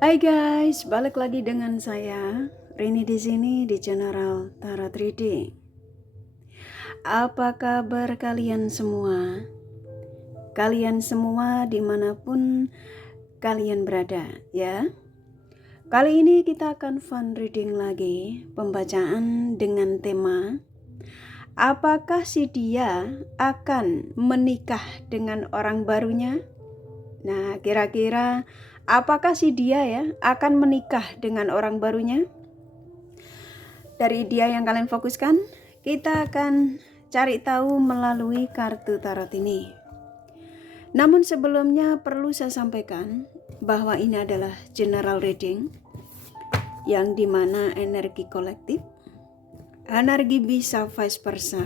Hai guys, balik lagi dengan saya Rini di sini di General Tarot 3D. Apa kabar kalian semua? Kalian semua dimanapun kalian berada, ya. Kali ini kita akan fun reading lagi, pembacaan dengan tema apakah si dia akan menikah dengan orang barunya? Nah, kira-kira apakah si dia akan menikah dengan orang barunya? Dari dia yang kalian fokuskan, kita akan cari tahu melalui kartu tarot ini. Namun sebelumnya perlu saya sampaikan bahwa ini adalah general reading yang dimana energi kolektif, energi bisa vice versa,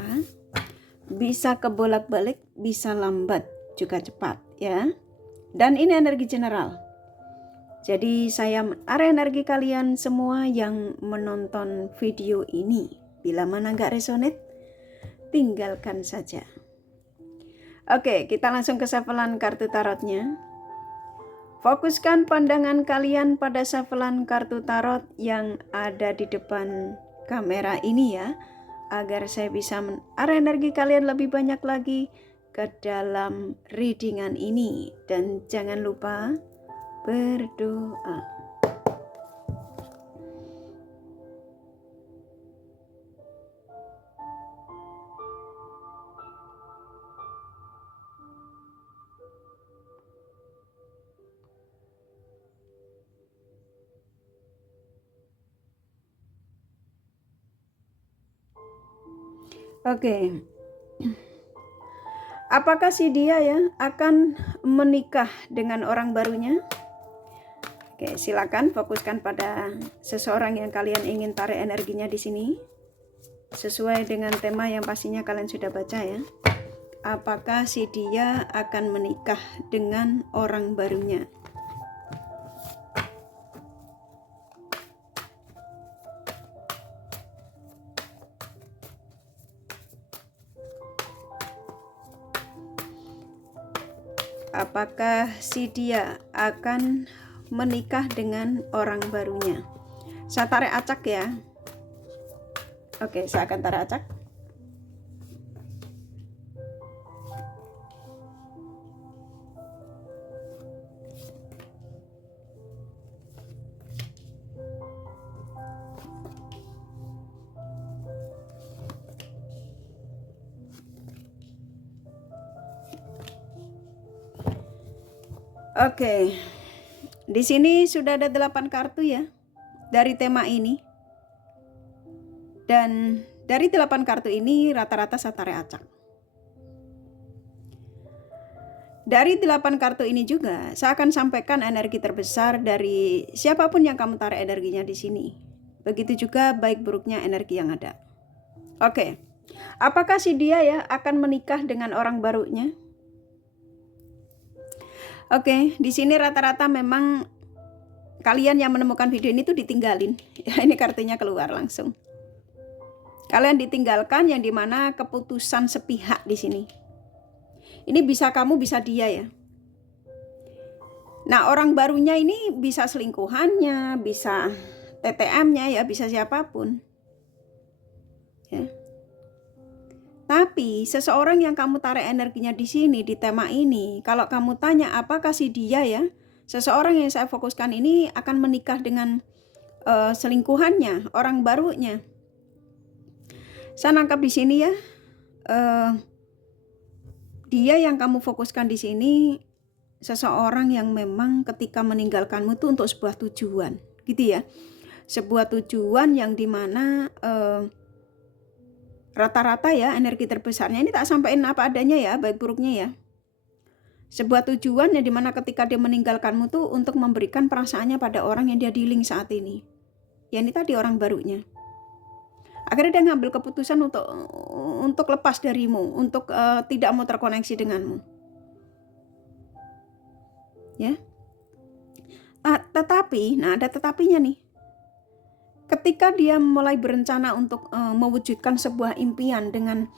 bisa kebolak-balik, bisa lambat juga cepat ya. Dan ini energi general. Jadi saya menarik energi kalian semua yang menonton video ini. Bila mana nggak resonate, tinggalkan saja. Oke, kita langsung ke shufflean kartu tarotnya. Fokuskan pandangan kalian pada shufflean kartu tarot yang ada di depan kamera ini ya, agar saya bisa menarik energi kalian lebih banyak lagi ke dalam readingan ini. Dan jangan lupa berdoa. Oke. Apakah si dia akan menikah dengan orang barunya? Oke, silakan fokuskan pada seseorang yang kalian ingin tarik energinya di sini. Sesuai dengan tema yang pastinya kalian sudah baca ya. Apakah si dia akan menikah dengan orang barunya? Apakah si dia akan menikah dengan orang barunya? Saya tarik acak ya. Oke, saya akan tarik acak. Oke, di sini sudah ada 8 kartu ya dari tema ini. Dan dari 8 kartu ini rata-rata saya tarik acak. Dari 8 kartu ini juga saya akan sampaikan energi terbesar dari siapapun yang kamu tarik energinya di sini. Begitu juga baik buruknya energi yang ada. Oke, apakah si dia akan menikah dengan orang barunya? Oke, di sini rata-rata memang kalian yang menemukan video ini tuh ditinggalin. Ya, ini kartunya keluar langsung. Kalian ditinggalkan yang dimana keputusan sepihak di sini. Ini bisa kamu, bisa dia ya. Nah, orang barunya ini bisa selingkuhannya, bisa TTM-nya ya, bisa siapapun. Ya. Tapi seseorang yang kamu tarik energinya di sini di tema ini, kalau kamu tanya apakah si dia seseorang yang saya fokuskan ini akan menikah dengan selingkuhannya, orang barunya. Saya nangkap di sini ya, dia yang kamu fokuskan di sini seseorang yang memang ketika meninggalkanmu itu untuk sebuah tujuan, gitu ya. Sebuah tujuan yang dimana rata-rata ya energi terbesarnya ini tak sampaikan apa adanya ya, baik buruknya ya. Sebuah tujuan yang dimana ketika dia meninggalkanmu tuh untuk memberikan perasaannya pada orang yang dia dealing saat ini. Ya ini tadi orang barunya. Akhirnya dia ngambil keputusan untuk lepas darimu, untuk tidak mau terkoneksi denganmu. Ya. Tetapi, nah ada tetapinya nih. Ketika dia mulai berencana untuk mewujudkan sebuah impian dengan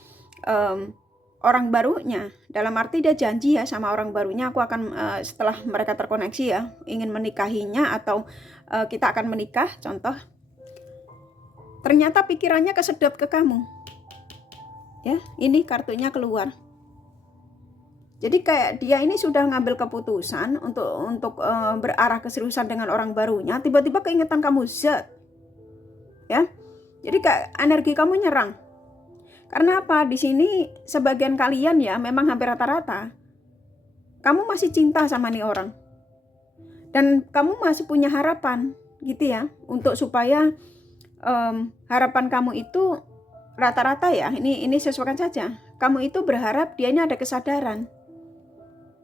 orang barunya. Dalam arti dia janji ya sama orang barunya, aku akan setelah mereka terkoneksi ya, ingin menikahinya atau kita akan menikah, contoh. Ternyata pikirannya kesedot ke kamu. Ya, ini kartunya keluar. Jadi kayak dia ini sudah ngambil keputusan untuk berarah keseriusan dengan orang barunya, tiba-tiba keingetan kamu zat. Ya. Jadi kayak energi kamu nyerang. Karena apa? Di sini sebagian kalian ya, memang hampir rata-rata kamu masih cinta sama nih orang. Dan kamu masih punya harapan gitu ya, untuk supaya harapan kamu itu rata-rata ya, ini sesuaikan saja. Kamu itu berharap dia ini ada kesadaran.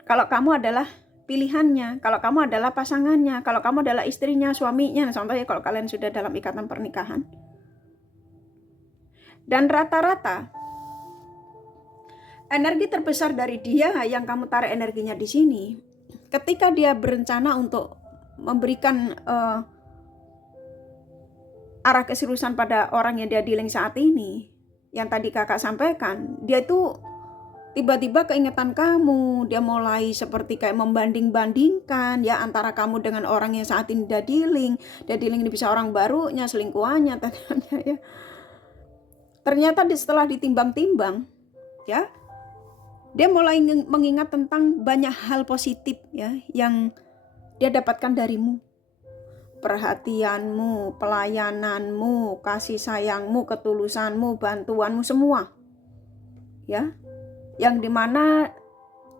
Kalau kamu adalah pilihannya, kalau kamu adalah pasangannya, kalau kamu adalah istrinya, suaminya, contohnya kalau kalian sudah dalam ikatan pernikahan. Dan rata-rata energi terbesar dari dia yang kamu tarik energinya di sini, ketika dia berencana untuk memberikan arah keseriusan pada orang yang dia dealing saat ini, yang tadi kakak sampaikan, dia tuh tiba-tiba keingetan kamu, dia mulai seperti kayak membanding-bandingkan ya antara kamu dengan orang yang saat ini dia dealing ini bisa orang barunya, selingkuhannya, ya. Ternyata setelah ditimbang-timbang ya, dia mulai mengingat tentang banyak hal positif ya yang dia dapatkan darimu. Perhatianmu, pelayananmu, kasih sayangmu, ketulusanmu, bantuanmu, semua. Ya. Yang dimana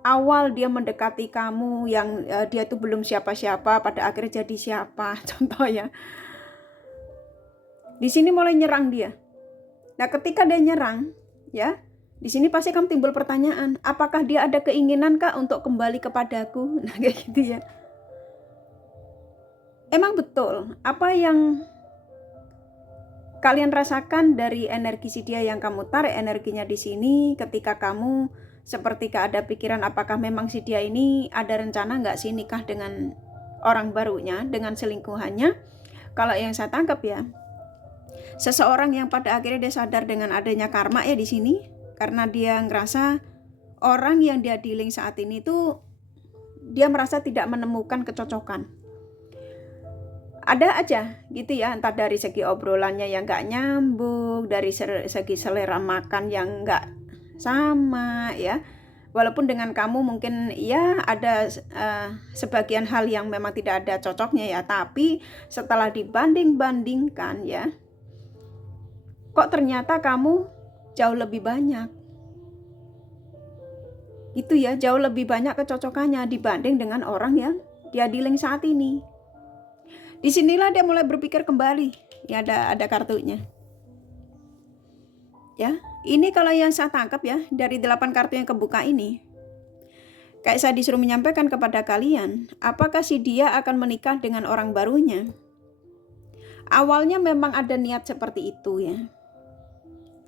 awal dia mendekati kamu, yang dia tuh belum siapa-siapa, pada akhirnya jadi siapa, contoh ya. Di sini mulai nyerang dia. Nah, ketika dia nyerang, ya, di sini pasti kamu timbul pertanyaan, apakah dia ada keinginan kah untuk kembali kepadaku? Nah, kayak gitu ya. Emang betul, apa yang kalian rasakan dari energi si dia yang kamu tarik energinya di sini, ketika kamu seperti ada pikiran apakah memang si dia ini ada rencana nggak sih nikah dengan orang barunya, dengan selingkuhannya? Kalau yang saya tangkap ya, seseorang yang pada akhirnya dia sadar dengan adanya karma ya di sini, karena dia ngerasa orang yang dia dealing saat ini tuh dia merasa tidak menemukan kecocokan. Ada aja gitu ya, entah dari segi obrolannya yang gak nyambung, dari segi selera makan yang gak sama ya. Walaupun dengan kamu mungkin ya ada sebagian hal yang memang tidak ada cocoknya ya, tapi setelah dibanding-bandingkan ya, kok ternyata kamu jauh lebih banyak. Gitu ya, jauh lebih banyak kecocokannya dibanding dengan orang yang dia dealing saat ini. Disinilah dia mulai berpikir kembali. Ya ada kartunya. Ya, ini kalau yang saya tangkap ya dari 8 kartu yang kebuka ini. Kayak saya disuruh menyampaikan kepada kalian, apakah si dia akan menikah dengan orang barunya? Awalnya memang ada niat seperti itu ya.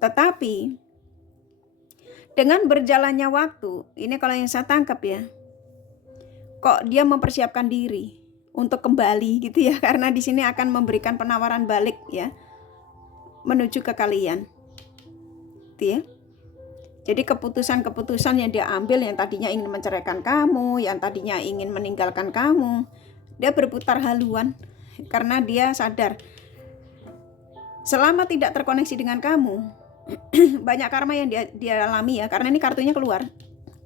Tetapi dengan berjalannya waktu, ini kalau yang saya tangkap ya, kok dia mempersiapkan diri untuk kembali gitu ya, karena di sini akan memberikan penawaran balik ya menuju ke kalian gitu ya. Jadi keputusan-keputusan yang dia ambil, yang tadinya ingin menceraikan kamu, yang tadinya ingin meninggalkan kamu, dia berputar haluan karena dia sadar selama tidak terkoneksi dengan kamu banyak karma yang dia alami ya, karena ini kartunya keluar.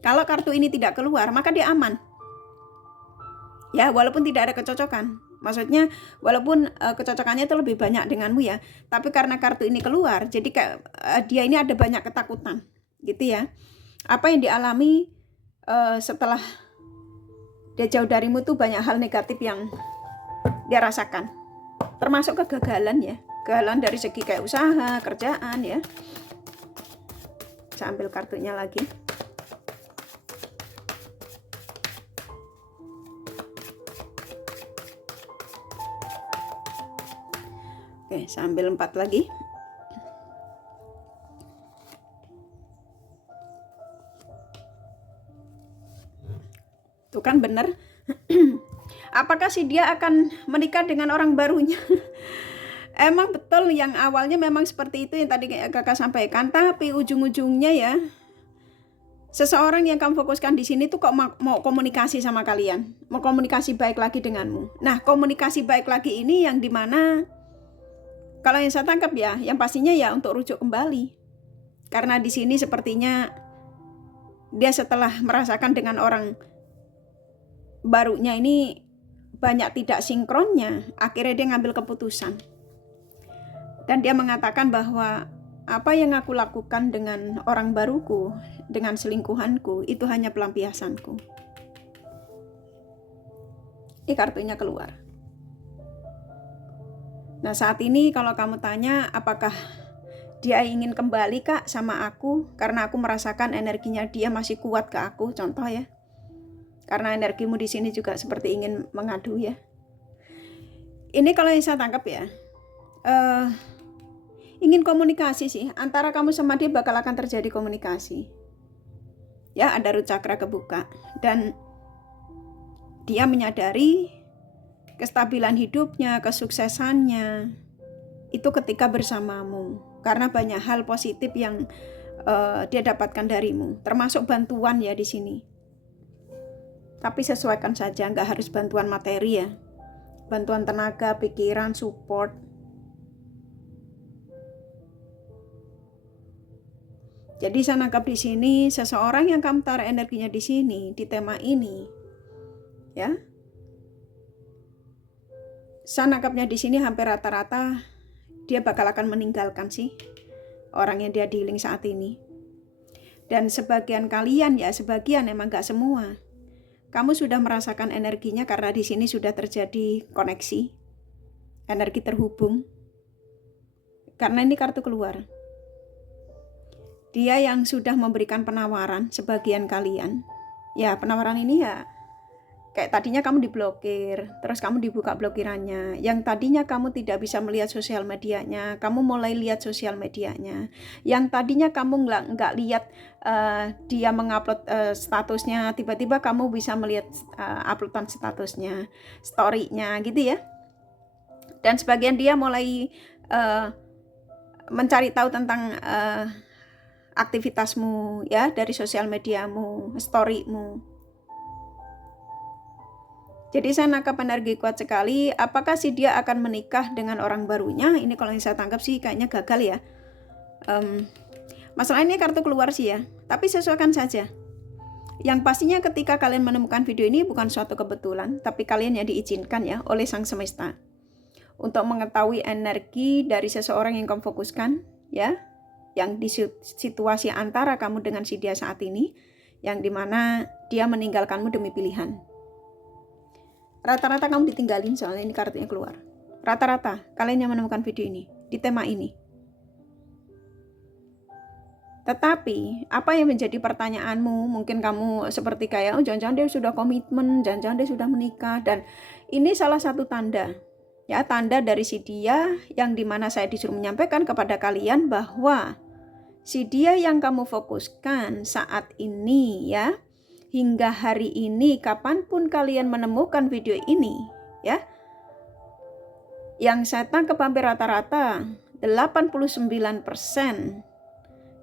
Kalau kartu ini tidak keluar maka dia aman. Ya, walaupun tidak ada kecocokan. Maksudnya walaupun kecocokannya itu lebih banyak denganmu ya, tapi karena kartu ini keluar, jadi dia ini ada banyak ketakutan, gitu ya. Apa yang dialami setelah dia jauh darimu tuh banyak hal negatif yang dia rasakan, termasuk kegagalan ya, kegagalan dari segi kayak usaha, kerjaan ya. Saya ambil kartunya lagi. Oke, saya ambil 4 lagi. Tuh kan bener. Apakah si dia akan menikah dengan orang barunya? Emang betul yang awalnya memang seperti itu yang tadi kakak sampaikan, tapi ujung-ujungnya ya Seseorang yang kamu fokuskan di sini tuh kok mau komunikasi sama kalian, mau komunikasi baik lagi denganmu. Nah, komunikasi baik lagi ini yang dimana kalau yang saya tangkap ya, yang pastinya ya untuk rujuk kembali. Karena di sini sepertinya dia setelah merasakan dengan orang barunya ini banyak tidak sinkronnya, akhirnya dia ngambil keputusan. Dan dia mengatakan bahwa apa yang aku lakukan dengan orang baruku, dengan selingkuhanku, itu hanya pelampiasanku. Ini kartunya keluar. Nah, saat ini kalau kamu tanya apakah dia ingin kembali Kak sama aku, karena aku merasakan energinya dia masih kuat ke aku, contoh ya. Karena energimu di sini juga seperti ingin mengadu ya. Ini kalau yang saya tangkap ya, ingin komunikasi sih, antara kamu sama dia bakal akan terjadi komunikasi. Ya, ada root chakra kebuka dan dia menyadari kestabilan hidupnya, kesuksesannya itu ketika bersamamu, karena banyak hal positif yang dia dapatkan darimu, termasuk bantuan ya di sini. Tapi sesuaikan saja, nggak harus bantuan materi ya, bantuan tenaga, pikiran, support. Jadi saya nangkap di sini seseorang yang kamu taruh energinya di sini, di tema ini, ya. Saya nangkapnya di sini hampir rata-rata dia bakal akan meninggalkan sih orang yang dia dealing saat ini. Dan sebagian kalian ya, sebagian emang gak semua. Kamu sudah merasakan energinya karena di sini sudah terjadi koneksi, energi terhubung. Karena ini kartu keluar. Dia yang sudah memberikan penawaran sebagian kalian. Ya, penawaran ini ya kayak tadinya kamu diblokir, terus kamu dibuka blokirannya. Yang tadinya kamu tidak bisa melihat sosial medianya, kamu mulai lihat sosial medianya. Yang tadinya kamu nggak lihat dia mengupload statusnya, tiba-tiba kamu bisa melihat uploadan statusnya, story-nya gitu ya. Dan sebagian dia mulai mencari tahu tentang aktivitasmu ya dari sosial mediamu, storymu. Jadi saya nangkap energi kuat sekali. Apakah si dia akan menikah dengan orang barunya? Ini kalau yang saya tangkap sih kayaknya gagal ya. Masalah ini kartu keluar sih ya. Tapi sesuaikan saja. Yang pastinya ketika kalian menemukan video ini bukan suatu kebetulan, tapi kalian yang diizinkan ya oleh Sang Semesta untuk mengetahui energi dari seseorang yang kamu fokuskan ya, yang di situasi antara kamu dengan si dia saat ini, yang dimana dia meninggalkanmu demi pilihan. Rata-rata kamu ditinggalin soalnya ini kartunya keluar. Rata-rata kalian yang menemukan video ini di tema ini. Tetapi apa yang menjadi pertanyaanmu? Mungkin kamu seperti kayak jangan-jangan dia sudah komitmen, jangan-jangan dia sudah menikah. Dan ini salah satu tanda ya, tanda dari si dia yang dimana saya disuruh menyampaikan kepada kalian bahwa si dia yang kamu fokuskan saat ini ya, hingga hari ini, kapanpun kalian menemukan video ini, ya, yang saya tangkap hampir rata-rata 89%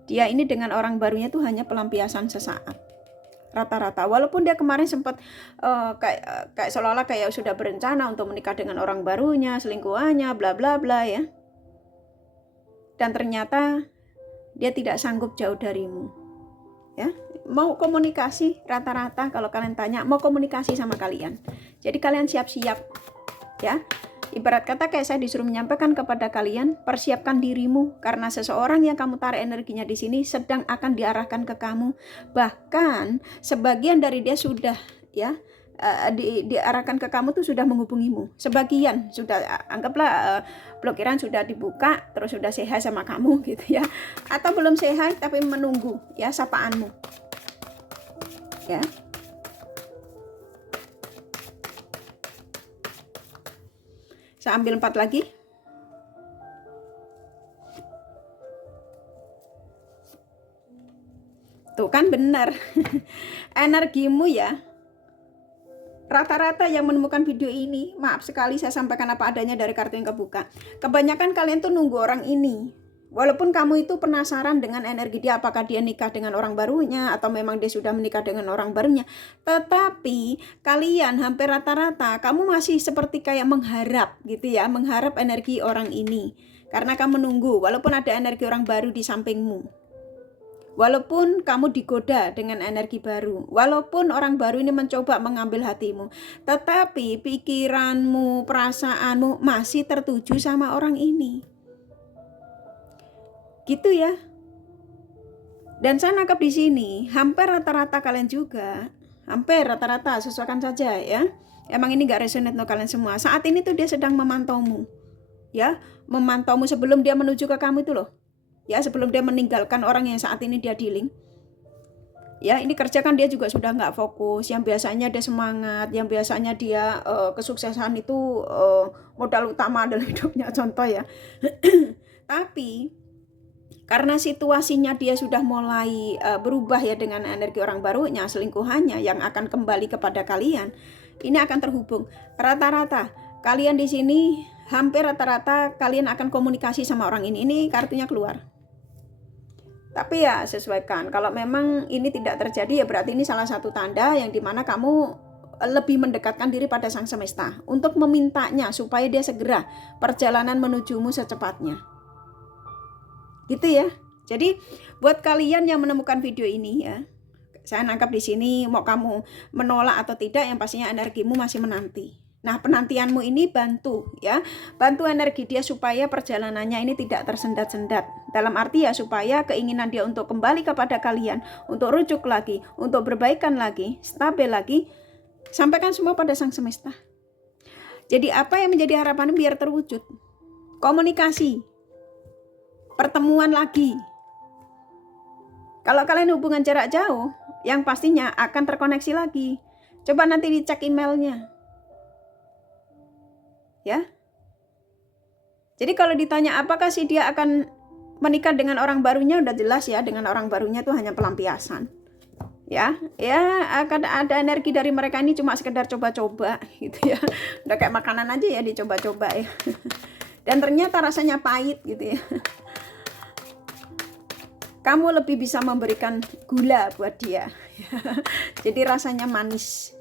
dia ini dengan orang barunya itu hanya pelampiasan sesaat. Rata-rata, walaupun dia kemarin sempat kayak seolah-olah kayak sudah berencana untuk menikah dengan orang barunya, selingkuhannya, bla bla bla ya. Dan ternyata dia tidak sanggup jauh darimu. Ya, mau komunikasi rata-rata kalau kalian tanya mau komunikasi sama kalian. Jadi kalian siap-siap ya. Ibarat kata kayak saya disuruh menyampaikan kepada kalian, persiapkan dirimu karena seseorang yang kamu tarik energinya di sini sedang akan diarahkan ke kamu. Bahkan sebagian dari dia sudah ya diarahkan ke kamu tuh sudah menghubungimu. Sebagian sudah anggaplah blokiran sudah dibuka terus sudah say hi sama kamu gitu ya. Atau belum say hi tapi menunggu ya sapaanmu. Ya. Saya ambil 4 lagi. Tuh kan benar. Energimu ya. Rata-rata yang menemukan video ini, maaf sekali saya sampaikan apa adanya dari kartu yang kebuka. Kebanyakan kalian tuh nunggu orang ini Walaupun kamu itu penasaran dengan energi dia, apakah dia nikah dengan orang barunya atau memang dia sudah menikah dengan orang barunya, tetapi kalian hampir rata-rata kamu masih seperti kayak mengharap gitu ya, mengharap energi orang ini. Karena kamu menunggu walaupun ada energi orang baru di sampingmu. Walaupun kamu digoda dengan energi baru, walaupun orang baru ini mencoba mengambil hatimu, tetapi pikiranmu, perasaanmu masih tertuju sama orang ini. Gitu ya. Dan saya nangkap di sini, hampir rata-rata kalian juga, hampir rata-rata, sesuaikan saja ya. Emang ini gak resonate no kalian semua. Saat ini tuh dia sedang memantaumu. Ya, memantaumu sebelum dia menuju ke kamu itu loh. Ya, sebelum dia meninggalkan orang yang saat ini dia dealing. Ya, ini kerja kan dia juga sudah nggak fokus. Yang biasanya dia semangat, yang biasanya dia kesuksesan itu modal utama dalam hidupnya, contoh ya. Tapi karena situasinya dia sudah mulai berubah ya dengan energi orang barunya, selingkuhannya yang akan kembali kepada kalian, ini akan terhubung. Rata-rata kalian di sini, hampir rata-rata kalian akan komunikasi sama orang ini. Ini kartunya keluar. Tapi ya sesuaikan. Kalau memang ini tidak terjadi ya berarti ini salah satu tanda yang dimana kamu lebih mendekatkan diri pada Sang Semesta untuk memintanya supaya dia segera perjalanan menujumu secepatnya. Gitu ya. Jadi buat kalian yang menemukan video ini ya, saya nangkap di sini mau kamu menolak atau tidak, yang pastinya energimu masih menanti. Nah, penantianmu ini bantu ya, bantu energi dia supaya perjalanannya ini tidak tersendat-sendat. Dalam arti ya supaya keinginan dia untuk kembali kepada kalian, untuk rujuk lagi, untuk berbaikan lagi, stabil lagi, sampaikan semua pada Sang Semesta. Jadi apa yang menjadi harapanmu biar terwujud? Komunikasi. Pertemuan lagi. Kalau kalian hubungan jarak jauh, yang pastinya akan terkoneksi lagi. Coba nanti dicek emailnya. Ya. Jadi kalau ditanya apakah sih dia akan menikah dengan orang barunya, udah jelas ya, dengan orang barunya itu hanya pelampiasan. Ya akan ada energi dari mereka ini cuma sekedar coba-coba gitu ya. Udah kayak makanan aja ya, dicoba-coba ya. Dan ternyata rasanya pahit gitu ya. Kamu lebih bisa memberikan gula buat dia. Jadi rasanya manis.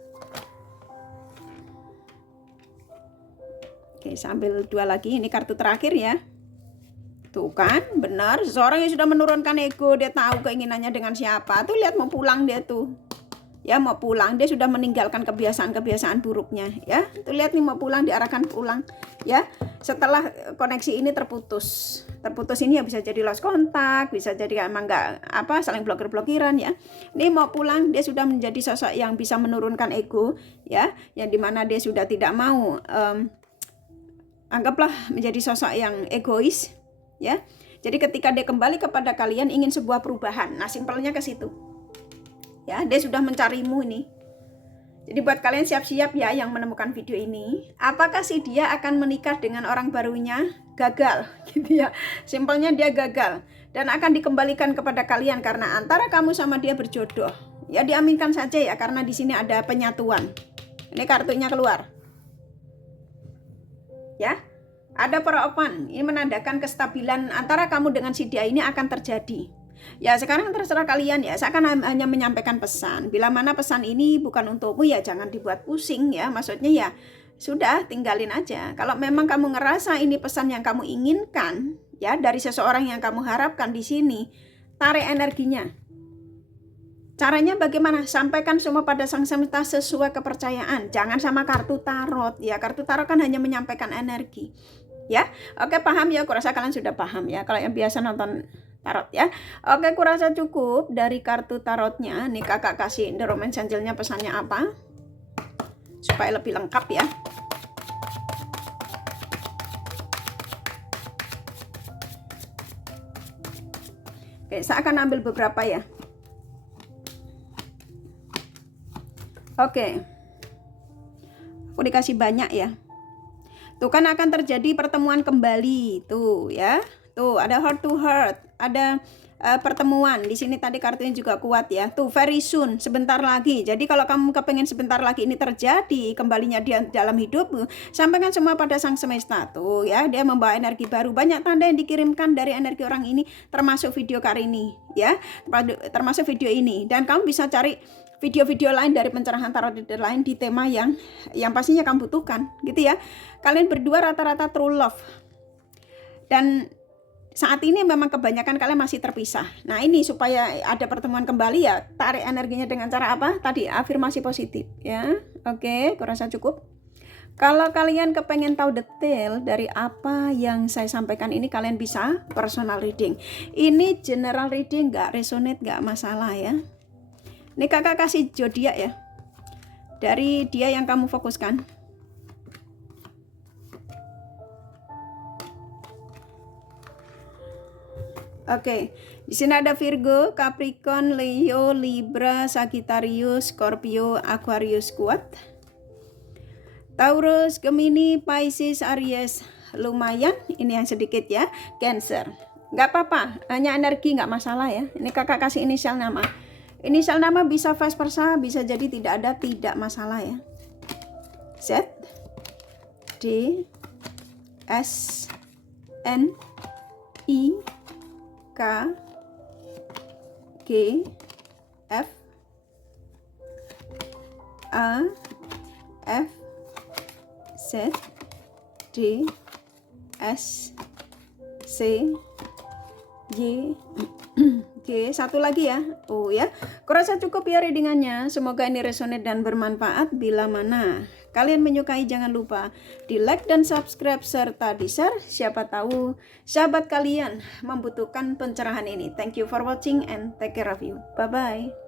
Oke, sambil dua lagi. Ini kartu terakhir ya. Tuh kan, benar. Seseorang yang sudah menurunkan ego, dia tahu keinginannya dengan siapa. Tuh lihat mau pulang dia tuh. Ya mau pulang, dia sudah meninggalkan kebiasaan-kebiasaan buruknya ya. Tuh lihat nih mau pulang, diarahkan pulang ya. Setelah koneksi ini terputus ini ya bisa jadi lost kontak, bisa jadi emang nggak saling blokir-blokiran ya. Ini mau pulang, dia sudah menjadi sosok yang bisa menurunkan ego ya, yang dimana dia sudah tidak mau anggaplah menjadi sosok yang egois ya. Jadi ketika dia kembali kepada kalian ingin sebuah perubahan, nah simpelnya ke situ. Ya, dia sudah mencarimu ini. Jadi buat kalian siap-siap ya yang menemukan video ini. Apakah sih dia akan menikah dengan orang barunya? Gagal gitu ya. Simpelnya dia gagal dan akan dikembalikan kepada kalian karena antara kamu sama dia berjodoh. Ya diaminkan saja ya karena di sini ada penyatuan. Ini kartunya keluar. Ya. Ada para open. Ini menandakan kestabilan antara kamu dengan si dia ini akan terjadi. Ya sekarang terserah kalian ya, saya akan hanya menyampaikan pesan. Bila mana pesan ini bukan untukmu ya jangan dibuat pusing ya. Maksudnya ya sudah tinggalin aja. Kalau memang kamu ngerasa ini pesan yang kamu inginkan ya dari seseorang yang kamu harapkan di sini, tarik energinya. Caranya bagaimana? Sampaikan semua pada Sang Semesta sesuai kepercayaan. Jangan sama kartu tarot ya. Kartu tarot kan hanya menyampaikan energi. Ya. Oke, paham ya? Kurasa kalian sudah paham ya. Kalau yang biasa nonton tarot ya. Oke, kurasa cukup dari kartu tarotnya. Nih kakak kasih The Romance Angel-nya pesannya apa supaya lebih lengkap ya. Oke, saya akan ambil beberapa ya. Oke, aku dikasih banyak ya. Tuh kan akan terjadi pertemuan kembali tuh ya. Tuh ada heart to heart, ada pertemuan. Di sini tadi kartunya juga kuat ya. Tuh, very soon, sebentar lagi. Jadi kalau kamu kepengen sebentar lagi ini terjadi, kembalinya dia dalam hidup, sampaikan semua pada Sang Semesta. Tuh ya, dia membawa energi baru. Banyak tanda yang dikirimkan dari energi orang ini, termasuk video kali ini ya. Termasuk video ini. Dan kamu bisa cari video-video lain dari pencerahan tarot lain di tema yang pastinya kamu butuhkan gitu ya. Kalian berdua rata-rata true love. Dan saat ini memang kebanyakan kalian masih terpisah. Nah ini supaya ada pertemuan kembali ya, tarik energinya dengan cara apa? Tadi afirmasi positif ya. Oke, kurasa cukup. Kalau kalian kepengen tahu detail dari apa yang saya sampaikan ini, kalian bisa personal reading. Ini general reading, gak resonate, gak masalah ya. Ini kakak kasih zodiak ya, dari dia yang kamu fokuskan. Oke, di sini ada Virgo, Capricorn, Leo, Libra, Sagittarius, Scorpio, Aquarius kuat. Taurus, Gemini, Pisces, Aries lumayan, ini yang sedikit ya. Cancer, nggak apa-apa, hanya energi nggak masalah ya. Ini kakak kasih inisial nama. Inisial nama bisa vice versa, bisa jadi tidak ada, tidak masalah ya. Z, D, S, N, I, K, G, F, A, F, Z, D, S, C, Y, G. Satu lagi ya. Oh ya, kurasa cukup ya readingannya. Semoga ini resonate dan bermanfaat. Bila mana kalian menyukai, jangan lupa di like dan subscribe serta di share. Siapa tahu sahabat kalian membutuhkan pencerahan ini. Thank you for watching and take care of you. Bye bye.